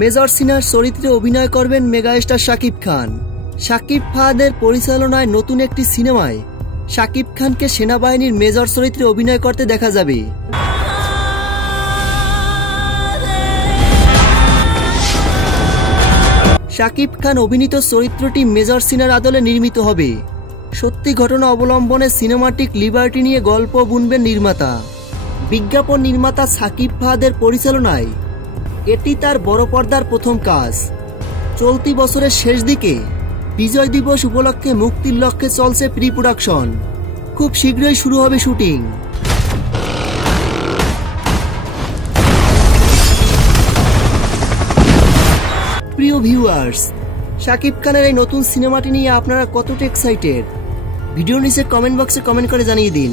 মেজর সিনার চরিত্রে অভিনয় করবেন মেগাস্টার শাকিব খান। শাকিব ফাহাদের পরিচালনায় নতুন একটি সিনেমায় শাকিব খানকে সেনাবাহিনীর মেজর চরিত্রে অভিনয় করতে দেখা যাবে। শাকিব খান অভিনীত চরিত্রটি মেজর সিনার আদলে নির্মিত হবে। সত্যি ঘটনা অবলম্বনে সিনেমাটিক লিবার্টি নিয়ে গল্প বুনবেন নির্মাতা। বিজ্ঞাপন নির্মাতা শাকিব ফাহাদের পরিচালনায় এটি তার বড় পর্দার প্রথম কাজ। চলতি বছরের শেষ দিকে বিজয় দিবস উপলক্ষে মুক্তির লক্ষ্যে চলছে প্রি প্রোডাকশন। খুব শীঘ্রই শুরু হবে শুটিং। প্রিয় ভিউয়ার্স, শাকিব খানের এই নতুন সিনেমাটি নিয়ে আপনারা কতটা এক্সাইটেড? ভিডিওর নিচে কমেন্ট বক্সে কমেন্ট করে জানিয়ে দিন।